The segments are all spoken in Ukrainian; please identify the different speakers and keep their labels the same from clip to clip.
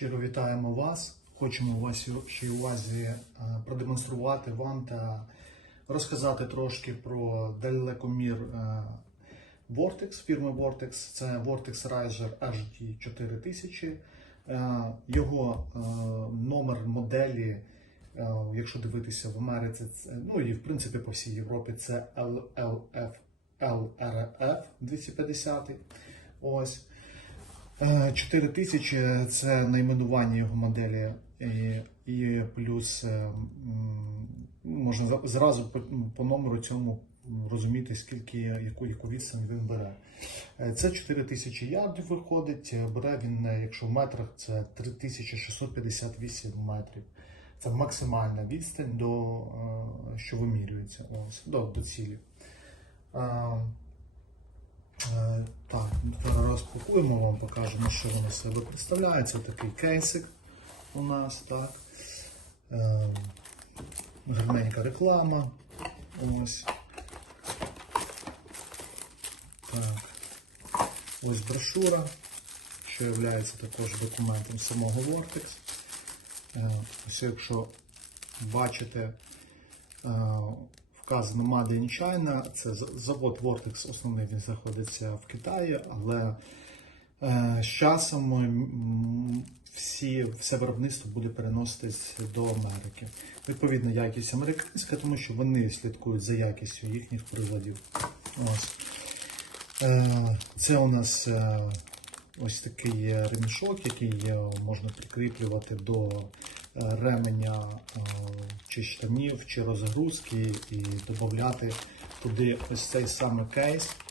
Speaker 1: Щиро вітаємо вас. Хочемо вашій увазі е, продемонструвати вам та розказати трошки про далекомір е, Vortex, фірми Vortex. Це Vortex Riser HD 4000. Е, Його е, номер моделі, е, якщо дивитися в Америці, це, ну і в принципі по всій Європі, це LLF LRF 250. Ось. Е, 4000 це найменування його моделі, і, плюс е, можна зразу по, номеру цьому розуміти, скільки яку, яку відстань він бере. Е, Це 4000 ярдів виходить. е, Бере він, е, якщо в метрах, це 3658 метрів. Це максимальна відстань до е, що вимірюється ось, до, до цілі. Е, Е, Так, розпакуємо вам, покажемо, що воно себе представляє. Це такий кейсик у нас, так. Е, Гарненька реклама. Ось. Так. Ось брошура, що є також документом самого Vortex. Е, Ось якщо бачите, е, вказано Made in China. Це завод Vortex, основний він знаходиться в Китаї, але з часом всі, все виробництво буде переноситись до Америки. Відповідно, якість американська, тому що вони слідкують за якістю їхніх приладів. Ось. Е, Це у нас е, ось такий ремішок, який можна прикріплювати до е, ременя е, чи штанів, чи розгрузки, і додати туди ось цей саме кейс, е,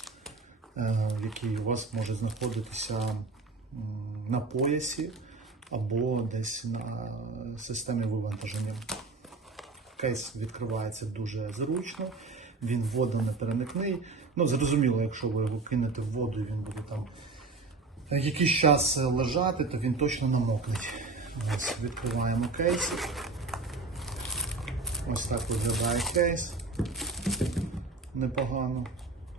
Speaker 1: який у вас може знаходитися на поясі або десь на системі вивантаження. Кейс відкривається дуже зручно, він водонепереникний. Ну, зрозуміло, якщо ви його кинете в воду і він буде там якийсь час лежати, то він точно намокне. Ось, відкриваємо кейс. Ось так виглядає кейс. Непогано.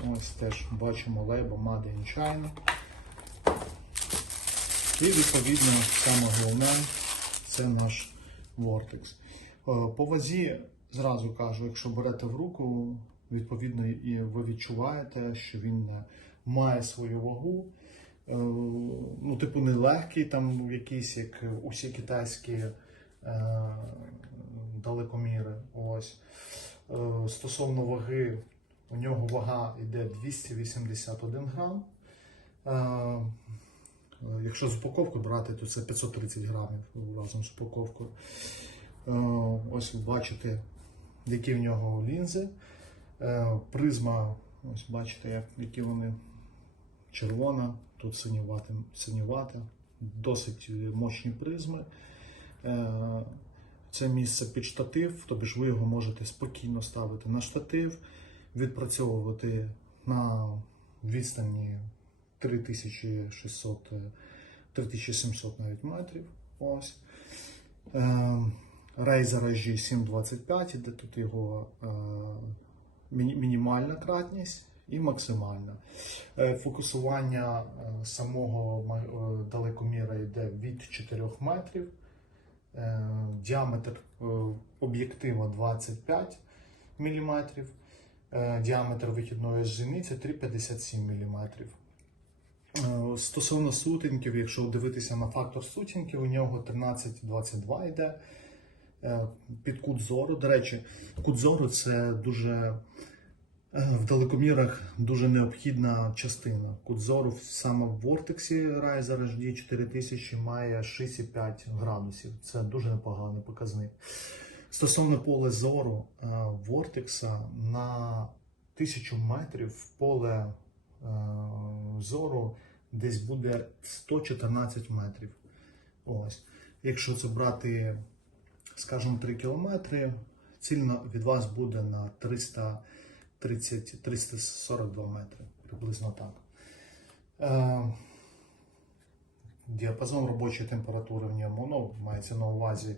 Speaker 1: Ось теж бачимо лейбл Made in China. І відповідно саме головне це наш Vortex. Е, По вазі зразу кажу, якщо берете в руку, відповідно і ви відчуваєте, що він має свою вагу. Е, Ну, типу, не легкий, там якийсь, як усі китайські е, далекоміри. Ось. Стосовно ваги, у нього вага йде 281 грам. Е, Якщо з упаковкою брати, то це 530 грамів разом з упаковкою. Е, Ось ви бачите, які в нього лінзи. Е, Призма, ось бачите, які вони червона, тут синювата, синювата, досить мощні призми. Це місце під штатив, тобто ви його можете спокійно ставити на штатив, відпрацьовувати на відстані 3600, е, 3700 навіть метрів. Ось. Е, Razer RG 725, де тут його е, мінімальна кратність і максимальна. Е, Фокусування е, самого далекоміра йде від 4 метрів. Діаметр об'єктива 25 мм. Діаметр вихідної зіниці 3,57 мм. Е, Стосовно сутінків, якщо дивитися на фактор сутінків, у нього 13,22 йде е, під кут зору. До речі, кут зору це дуже е, в далекомірах дуже необхідна частина. Кут зору саме в вортексі Riser HD 4000 має 6,5 градусів. Це дуже непоганий показник. Стосовно поля зору е, Вортекса на 1000 метрів поле е, зору десь буде 114 метрів. Ось. Якщо це брати, скажімо, 3 кілометри, цільно від вас буде на 330-342 метри, приблизно так. Е, Діапазон робочої температури в ньому ну, мається на увазі,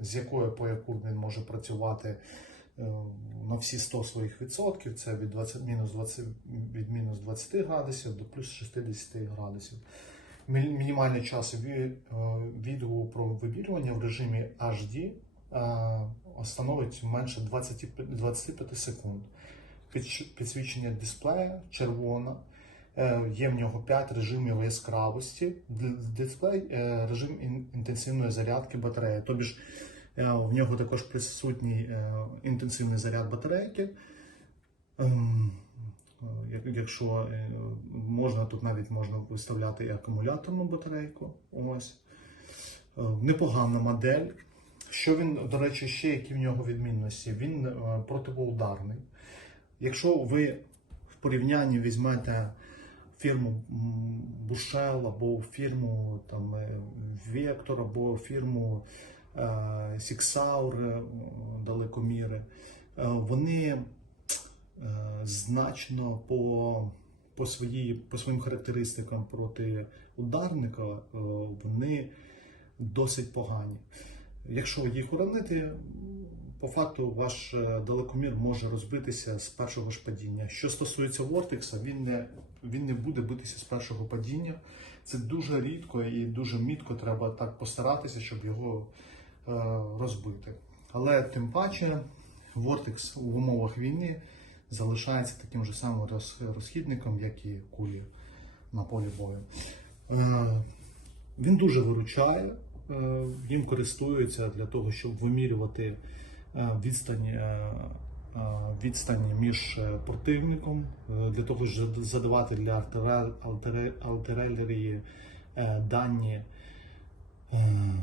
Speaker 1: з якою по яку він може працювати е, на всі 100 своїх відсотків. Це від, 20, мінус 20, від мінус 20 градусів до плюс 60 градусів. Мінімальний час е, відгуку про вимірювання в режимі HD е, становить менше 20, 25 секунд. Підсвічення дисплея червона. Е, Є в нього 5 режимів яскравості. Дисплей е, режим інтенсивної зарядки батареї. Тобі ж е, в нього також присутній інтенсивний заряд батарейки. Ем, як- Якщо можна, тут навіть можна виставляти і акумуляторну батарейку. Ось. Непогана модель. Що він, до речі, ще які в нього відмінності? Він противоударний. Якщо ви в порівнянні візьмете фірму Bushell або фірму там, е, Vector, або фірму е, Sixaur, е, далекоміри, вони значно по, по, свої, по своїм характеристикам проти ударника вони досить погані. Якщо їх уронити, по факту ваш е, далекомір може розбитися з першого ж падіння. Що стосується Вортекса, він не, він не буде битися з першого падіння. Це дуже рідко і дуже мітко треба так постаратися, щоб його е, розбити. Але тим паче Вортекс в умовах війни залишається таким же самим розхідником, як і кулі на полі бою. Е, він дуже виручає, їм користуються для того, щоб вимірювати е, відстані, е, е, відстані між е, противником, е, для того, щоб задавати для артиле- артилерії е, дані, е,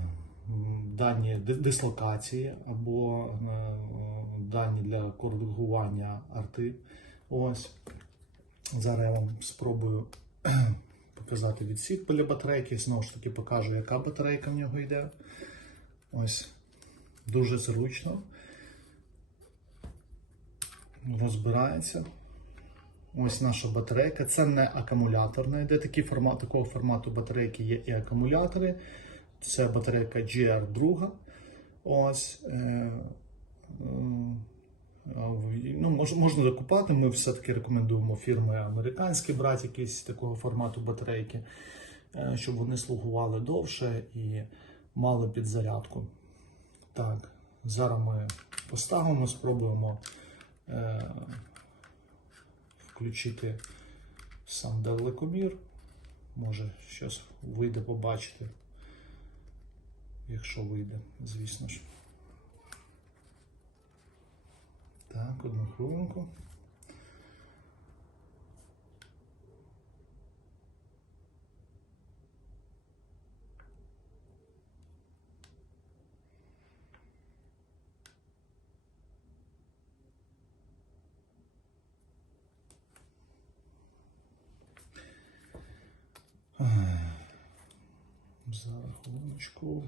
Speaker 1: дані дислокації або е, дані для коригування арти. Ось. Зараз я вам спробую показати відсік біля батарейки. Знову ж таки покажу, яка батарейка в нього йде. Ось. Дуже зручно. Розбирається. Ось наша батарейка. Це не акумуляторна. Йде такий формат, такого формату батарейки є і акумулятори. Це батарейка GR2. Ось. Е, Ну, мож, можна закупати. Ми все-таки рекомендуємо фірми американські брати якісь такого формату батарейки, е, щоб вони слугували довше і мали підзарядку. Так, зараз ми поставимо, спробуємо е, включити сам далекомір. Може, щось вийде побачити, якщо вийде, звісно ж. Так, одну хвилинку. Зараз хвилиночку.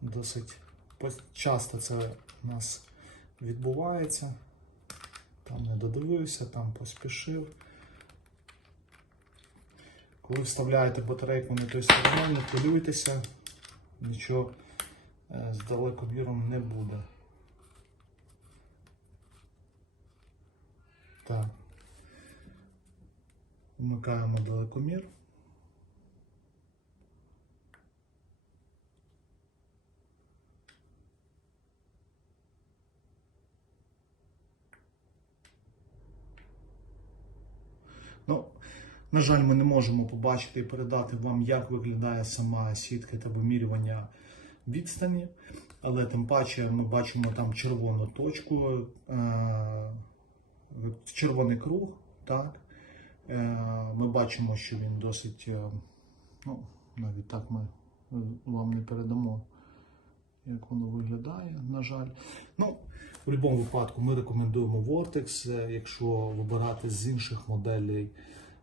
Speaker 1: Досить часто це у нас відбувається. Там не додивився, там поспішив. Коли вставляєте батарейку на той стороні, не хвилюйтеся, нічого е, з далекоміром не буде. Так. Вмикаємо далекомір. Ну, на жаль, ми не можемо побачити і передати вам, як виглядає сама сітка та вимірювання відстані, але тим паче ми бачимо там червону точку, е- червоний круг. Так? Е, Ми бачимо, що він досить, е, ну, навіть так ми вам не передамо, як воно виглядає, на жаль. Ну, в будь-якому випадку ми рекомендуємо Vortex. Е, Якщо вибирати з інших моделей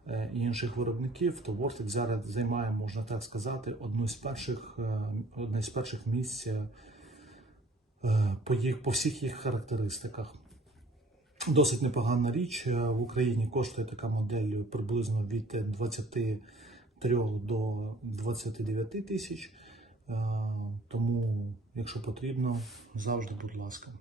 Speaker 1: е, і інших виробників, то Vortex зараз займає, можна так сказати, одну з перших, е, одне з перших місць по, їх, по всіх їх характеристиках. Досить непогана річ. В Україні коштує така модель приблизно від 23 до 29 тисяч. Е, Тому, якщо потрібно, завжди, будь ласка.